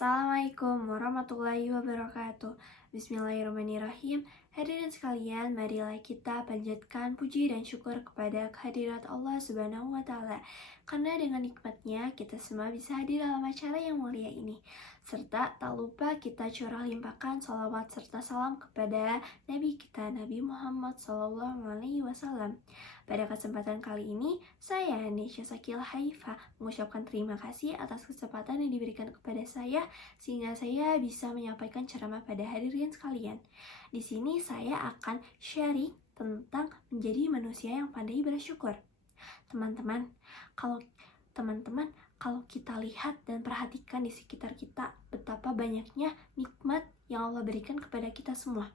Assalamualaikum warahmatullahi wabarakatuh. Bismillahirrahmanirrahim. Hadirin sekalian, marilah kita panjatkan puji dan syukur kepada kehadirat Allah Subhanahu wa Ta'ala, karena dengan nikmatnya kita semua bisa hadir dalam acara yang mulia ini. Serta tak lupa kita curah limpahkan salawat serta salam kepada Nabi kita, Nabi Muhammad SAW. Pada kesempatan kali ini, saya Nesya Sakila Haifa mengucapkan terima kasih atas kesempatan yang diberikan kepada saya sehingga saya bisa menyampaikan ceramah pada hadirin sekalian. Di sini saya akan sharing tentang menjadi manusia yang pandai bersyukur. Teman-teman, kalau kita lihat dan perhatikan di sekitar kita, betapa banyaknya nikmat yang Allah berikan kepada kita semua.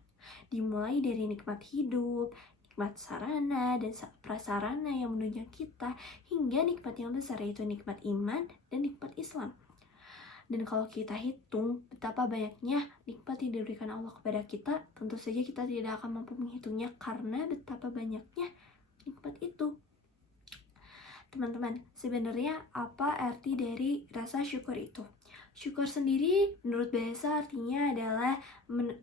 Dimulai dari nikmat hidup, nikmat sarana dan prasarana yang menunjang kita, hingga nikmat yang besar yaitu nikmat iman dan nikmat Islam. Dan kalau kita hitung betapa banyaknya nikmat yang diberikan Allah kepada kita, tentu saja kita tidak akan mampu menghitungnya karena betapa banyaknya nikmat itu. Teman-teman, sebenarnya apa arti dari rasa syukur itu? Syukur sendiri menurut bahasa artinya adalah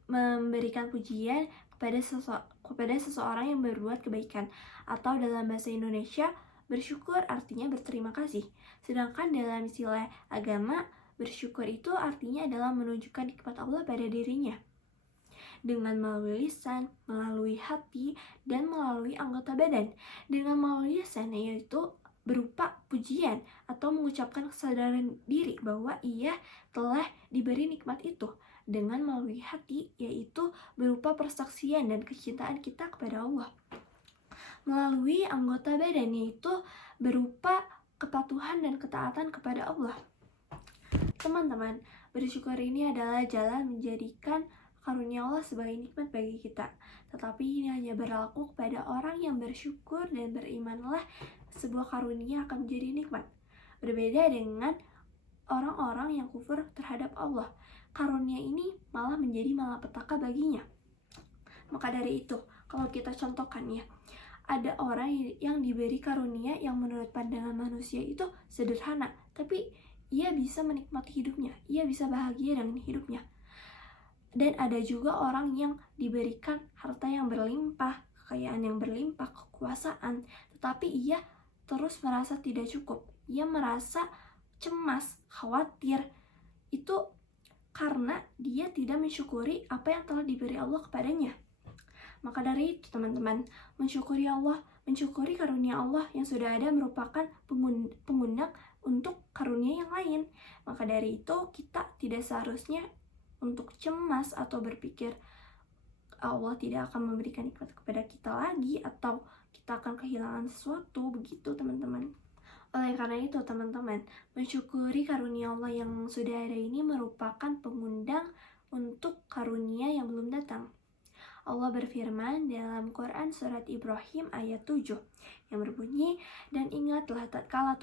memberikan pujian kepada seseorang yang berbuat kebaikan, atau dalam bahasa Indonesia bersyukur artinya berterima kasih. Sedangkan dalam istilah agama, bersyukur itu artinya adalah menunjukkan nikmat Allah pada dirinya dengan melalui lisan, melalui hati, dan melalui anggota badan. Dengan melalui lisan yaitu berupa pujian atau mengucapkan kesadaran diri bahwa ia telah diberi nikmat itu. Dengan melalui hati yaitu berupa persaksian dan kecintaan kita kepada Allah. Melalui anggota badan yaitu berupa kepatuhan dan ketaatan kepada Allah. Teman-teman, bersyukur ini adalah jalan menjadikan karunia Allah sebagai nikmat bagi kita. Tetapi ini hanya berlaku kepada orang yang bersyukur dan berimanlah sebuah karunia akan menjadi nikmat. Berbeda dengan orang-orang yang kufur terhadap Allah, karunia ini malah menjadi malapetaka baginya. Maka dari itu, kalau kita contohkan ya, ada orang yang diberi karunia yang menurut pandangan manusia itu sederhana, tapi ia bisa menikmati hidupnya, ia bisa bahagia dengan hidupnya. Dan ada juga orang yang diberikan harta yang berlimpah, kekayaan yang berlimpah, kekuasaan, tetapi ia terus merasa tidak cukup. Ia merasa cemas, khawatir. Itu karena dia tidak mensyukuri apa yang telah diberi Allah kepadanya. Maka dari itu teman-teman, mensyukuri Allah, mensyukuri karunia Allah yang sudah ada merupakan pengundang untuk karunia yang lain. Maka dari itu kita tidak seharusnya untuk cemas atau berpikir Allah tidak akan memberikan nikmat kepada kita lagi atau kita akan kehilangan sesuatu, begitu teman-teman. Oleh karena itu teman-teman, mensyukuri karunia Allah yang sudah ada ini merupakan pengundang untuk karunia yang belum datang. Allah berfirman dalam Quran surat Ibrahim ayat 7 yang berbunyi, dan ingatlah tatkala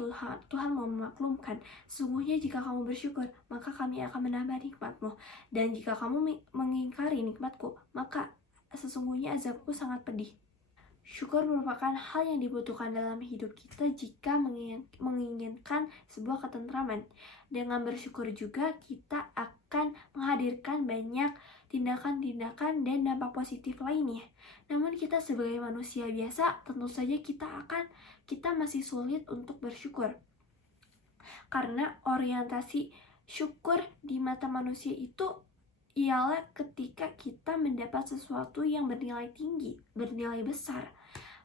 Tuhan memaklumkan, sungguhnya jika kamu bersyukur maka kami akan menambah nikmatmu, dan jika kamu mengingkari nikmatku maka sesungguhnya azabku sangat pedih. Syukur merupakan hal yang dibutuhkan dalam hidup kita jika menginginkan sebuah ketentraman. Dengan bersyukur juga kita akan menghadirkan banyak tindakan-tindakan dan dampak positif lainnya. Namun kita sebagai manusia biasa, tentu saja kita masih sulit untuk bersyukur. Karena orientasi syukur di mata manusia itu ialah ketika kita mendapat sesuatu yang bernilai tinggi, bernilai besar.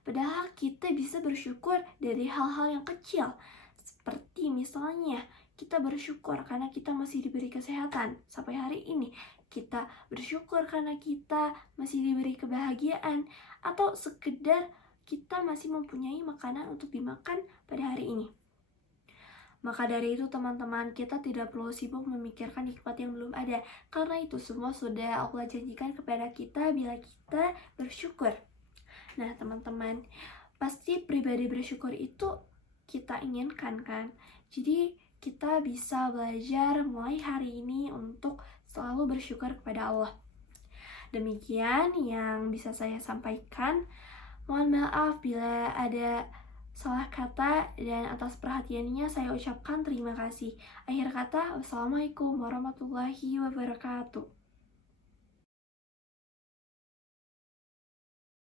Padahal kita bisa bersyukur dari hal-hal yang kecil. Seperti misalnya kita bersyukur karena kita masih diberi kesehatan sampai hari ini. Kita bersyukur karena kita masih diberi kebahagiaan. Atau sekedar kita masih mempunyai makanan untuk dimakan pada hari ini. Maka dari itu teman-teman, kita tidak perlu sibuk memikirkan nikmat yang belum ada, karena itu semua sudah Allah janjikan kepada kita bila kita bersyukur. Nah teman-teman, pasti pribadi bersyukur itu kita inginkan kan? Jadi kita bisa belajar mulai hari ini untuk selalu bersyukur kepada Allah. Demikian yang bisa saya sampaikan. Mohon maaf bila ada salah kata, dan atas perhatiannya saya ucapkan terima kasih. Akhir kata, wassalamualaikum warahmatullahi wabarakatuh.